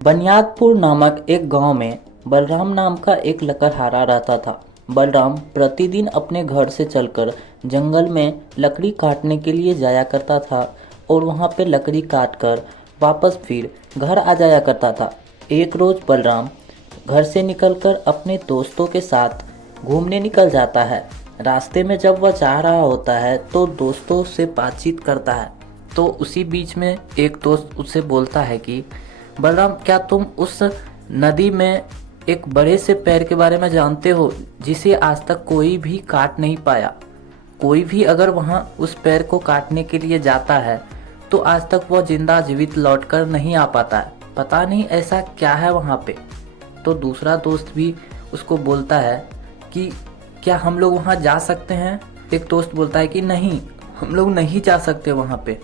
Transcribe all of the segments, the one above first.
बनियादपुर नामक एक गांव में बलराम नाम का एक लकड़हारा रहता था। बलराम प्रतिदिन अपने घर से चलकर जंगल में लकड़ी काटने के लिए जाया करता था और वहां पे लकड़ी काटकर वापस फिर घर आ जाया करता था। एक रोज़ बलराम घर से निकलकर अपने दोस्तों के साथ घूमने निकल जाता है। रास्ते में जब वह जा रहा होता है तो दोस्तों से बातचीत करता है। तो उसी बीच में एक दोस्त उससे बोलता है कि बलराम, क्या तुम उस नदी में एक बड़े से पैर के बारे में जानते हो जिसे आज तक कोई भी काट नहीं पाया? कोई भी अगर वहां उस पैर को काटने के लिए जाता है तो आज तक वह जिंदा जीवित लौटकर नहीं आ पाता है। पता नहीं ऐसा क्या है वहां पे। तो दूसरा दोस्त भी उसको बोलता है कि क्या हम लोग वहां जा सकते हैं? एक दोस्त बोलता है कि नहीं, हम लोग नहीं जा सकते वहां पे।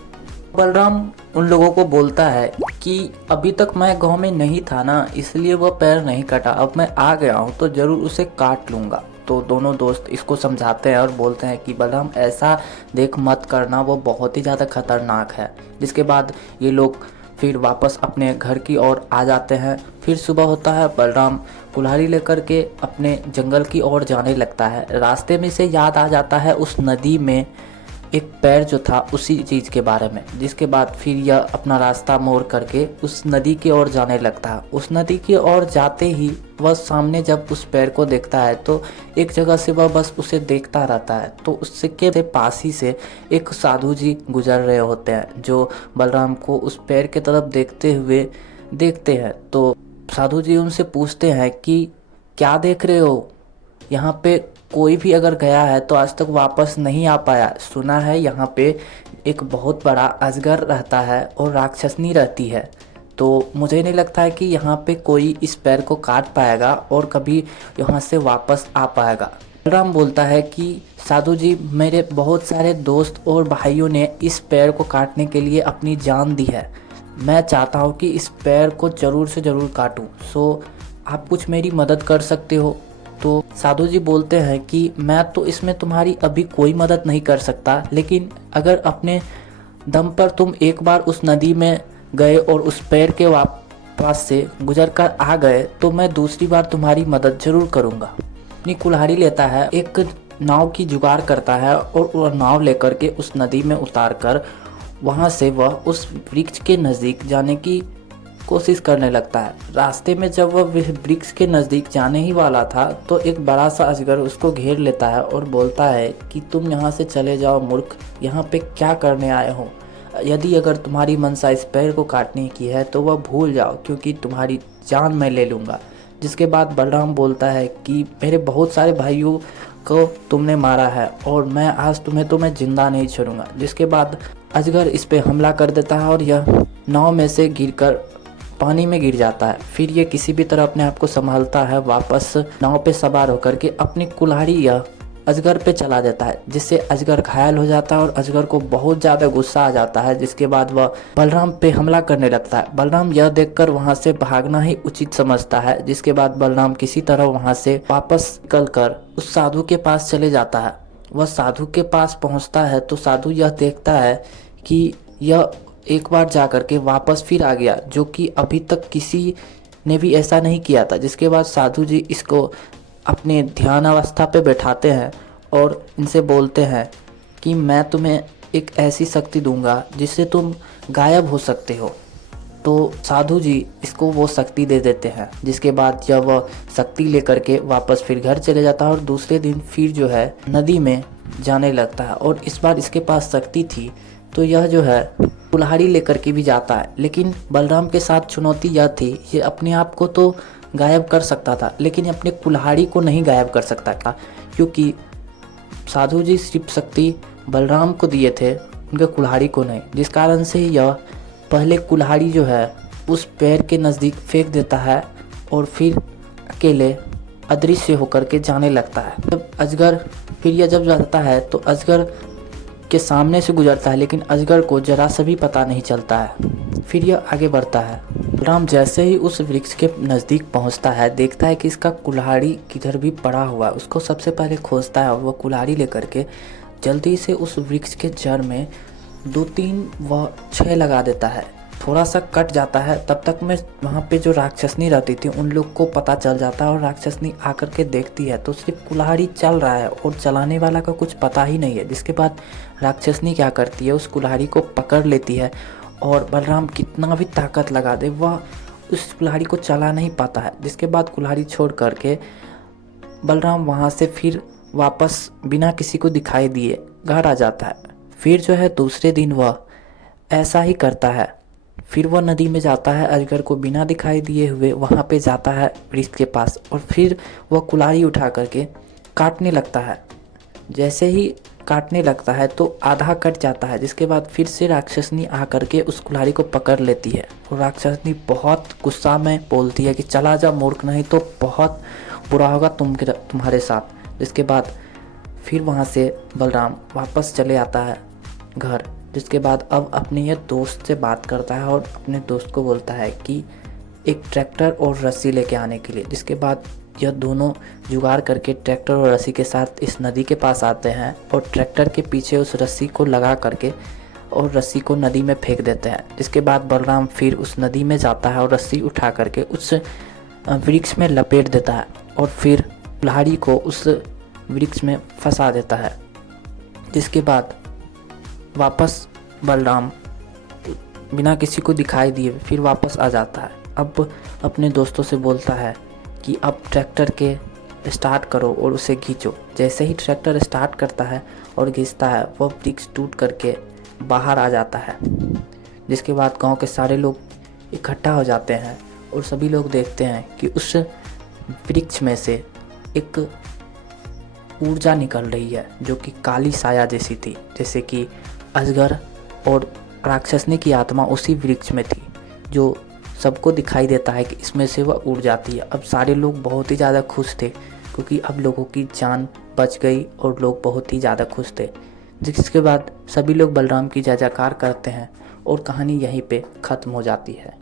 बलराम उन लोगों को बोलता है कि अभी तक मैं गांव में नहीं था ना, इसलिए वह पैर नहीं कटा। अब मैं आ गया हूं तो ज़रूर उसे काट लूँगा। तो दोनों दोस्त इसको समझाते हैं और बोलते हैं कि बलराम, ऐसा देख मत करना, वो बहुत ही ज़्यादा खतरनाक है। जिसके बाद ये लोग फिर वापस अपने घर की ओर आ जाते हैं। फिर सुबह होता है, बलराम कुल्हाड़ी लेकर के अपने जंगल की ओर जाने लगता है। रास्ते में से याद आ जाता है उस नदी में एक पैर जो था उसी चीज़ के बारे में। जिसके बाद फिर यह अपना रास्ता मोड़ करके उस नदी की ओर जाने लगता है। उस नदी की ओर जाते ही वह सामने जब उस पैर को देखता है तो एक जगह से वह बस उसे देखता रहता है। तो उसके पास ही से एक साधु जी गुजर रहे होते हैं जो बलराम को उस पैर की तरफ देखते हुए देखते हैं। तो साधु जी उनसे पूछते हैं कि क्या देख रहे हो? यहाँ पे कोई भी अगर गया है तो आज तक वापस नहीं आ पाया। सुना है यहाँ पे एक बहुत बड़ा अजगर रहता है और राक्षसनी रहती है। तो मुझे नहीं लगता है कि यहाँ पे कोई इस पैर को काट पाएगा और कभी यहाँ से वापस आ पाएगा। बलराम बोलता है कि साधु जी, मेरे बहुत सारे दोस्त और भाइयों ने इस पैर को काटने के लिए अपनी जान दी है। मैं चाहता हूँ कि इस पैर को ज़रूर से ज़रूर काटूँ। सो आप कुछ मेरी मदद कर सकते हो? तो साधु जी बोलते हैं कि मैं तो इसमें तुम्हारी अभी कोई मदद नहीं कर सकता, लेकिन अगर अपने दम पर तुम एक बार उस नदी में गए और उस पैर के पास से गुजर कर आ गए तो मैं दूसरी बार तुम्हारी मदद जरूर करूँगा। अपनी कुल्हाड़ी लेता है, एक नाव की जुगाड़ करता है और वह नाव लेकर के उस नदी में उतार कर वहाँ से वह उस वृक्ष के नज़दीक जाने की कोशिश करने लगता है। रास्ते में जब वह वृक्ष के नज़दीक जाने ही वाला था तो एक बड़ा सा अजगर उसको घेर लेता है और बोलता है कि तुम यहाँ से चले जाओ मूर्ख, यहाँ पे क्या करने आए हो? यदि अगर तुम्हारी मनसा इस पैर को काटने की है तो वह भूल जाओ, क्योंकि तुम्हारी जान मैं ले लूँगा। जिसके बाद बलराम बोलता है कि मेरे बहुत सारे भाइयों को तुमने मारा है और मैं आज तुम्हें मैं जिंदा नहीं छोड़ूंगा। जिसके बाद अजगर इस पे हमला कर देता है और यह नाव में से गिरकर पानी में गिर जाता है। फिर ये किसी भी तरह अपने आप को संभालता है, वापस नाव पे सवार होकर के अपनी कुल्हाड़ी यह अजगर पे चला देता है, जिससे अजगर घायल हो जाता है और अजगर को बहुत ज़्यादा गुस्सा आ जाता है। जिसके बाद वह बलराम पे हमला करने लगता है। बलराम यह देखकर वहाँ से भागना ही उचित समझता है। जिसके बाद बलराम किसी तरह वहाँ से वापस निकल कर उस साधु के पास चले जाता है। वह साधु के पास पहुँचता है तो साधु यह देखता है कि यह एक बार जा कर के वापस फिर आ गया, जो कि अभी तक किसी ने भी ऐसा नहीं किया था। जिसके बाद साधु जी इसको अपने ध्यान अवस्था पे बैठाते हैं और इनसे बोलते हैं कि मैं तुम्हें एक ऐसी शक्ति दूंगा जिससे तुम गायब हो सकते हो। तो साधु जी इसको वो शक्ति दे देते हैं। जिसके बाद जब वह शक्ति लेकर के वापस फिर घर चले जाता है और दूसरे दिन फिर जो है नदी में जाने लगता है और इस बार इसके पास शक्ति थी तो यह जो है कुल्हाड़ी लेकर के भी जाता है। लेकिन बलराम के साथ चुनौती यह थी, ये अपने आप को तो गायब कर सकता था लेकिन अपने कुल्हाड़ी को नहीं गायब कर सकता था, क्योंकि साधु जी सिर्फ शक्ति बलराम को दिए थे, उनके कुल्हाड़ी को नहीं। जिस कारण से यह पहले कुल्हाड़ी जो है उस पैर के नज़दीक फेंक देता है और फिर अकेले अदृश्य होकर के जाने लगता है। जब अजगर फिर यह जब जाता है तो अजगर के सामने से गुजरता है, लेकिन अजगर को जरा सा भी पता नहीं चलता है। फिर यह आगे बढ़ता है। राम जैसे ही उस वृक्ष के नज़दीक पहुंचता है, देखता है कि इसका कुल्हाड़ी किधर भी पड़ा हुआ है। उसको सबसे पहले खोजता है और वह कुल्हाड़ी लेकर के जल्दी से उस वृक्ष के जड़ में 2-3 वह 6 लगा देता है। थोड़ा सा कट जाता है तब तक में वहाँ पे जो राक्षसनी रहती थी उन लोग को पता चल जाता है और राक्षसनी आकर के देखती है तो सिर्फ कुल्हाड़ी चल रहा है और चलाने वाला का कुछ पता ही नहीं है। जिसके बाद राक्षसनी क्या करती है, उस कुल्हाड़ी को पकड़ लेती है और बलराम कितना भी ताकत लगा दे वह उस कुल्हाड़ी को चला नहीं पाता है। जिसके बाद कुल्हाड़ी छोड़ करके बलराम वहाँ से फिर वापस बिना किसी को दिखाई दिए घर आ जाता है। फिर जो है दूसरे दिन वह ऐसा ही करता है। फिर वह नदी में जाता है, अजगर को बिना दिखाई दिए हुए वहाँ पे जाता है वृक्ष के पास और फिर वह कुल्हाड़ी उठा करके काटने लगता है। जैसे ही काटने लगता है तो आधा कट जाता है। जिसके बाद फिर से राक्षसनी आ करके उस कुल्हाड़ी को पकड़ लेती है और राक्षसनी बहुत गुस्सा में बोलती है कि चला जा मूर्ख, नहीं तो बहुत बुरा होगा तुम्हारे साथ। जिसके बाद फिर वहाँ से बलराम वापस चले आता है घर। जिसके बाद अब अपने ये दोस्त से बात करता है और अपने दोस्त को बोलता है कि एक ट्रैक्टर और रस्सी लेके आने के लिए। जिसके बाद यह दोनों जुगाड़ करके ट्रैक्टर और रस्सी के साथ इस नदी के पास आते हैं और ट्रैक्टर के पीछे उस रस्सी को लगा करके और रस्सी को नदी में फेंक देते हैं। जिसके बाद बलराम फिर उस नदी में जाता है और रस्सी उठा करके उस वृक्ष में लपेट देता है और फिर कुल्हाड़ी को उस वृक्ष में फंसा देता है। जिसके बाद वापस बलराम बिना किसी को दिखाई दिए फिर वापस आ जाता है। अब अपने दोस्तों से बोलता है कि अब ट्रैक्टर के स्टार्ट करो और उसे खींचो। जैसे ही ट्रैक्टर स्टार्ट करता है और खींचता है वह वृक्ष टूट करके बाहर आ जाता है। जिसके बाद गांव के सारे लोग इकट्ठा हो जाते हैं और सभी लोग देखते हैं कि उस वृक्ष में से एक ऊर्जा निकल रही है जो कि काली साया जैसी थी, जैसे कि अजगर और राक्षसनी की आत्मा उसी वृक्ष में थी, जो सबको दिखाई देता है कि इसमें से वह उड़ जाती है। अब सारे लोग बहुत ही ज़्यादा खुश थे क्योंकि अब लोगों की जान बच गई और लोग बहुत ही ज़्यादा खुश थे। जिसके बाद सभी लोग बलराम की जय जयकार करते हैं और कहानी यहीं पे ख़त्म हो जाती है।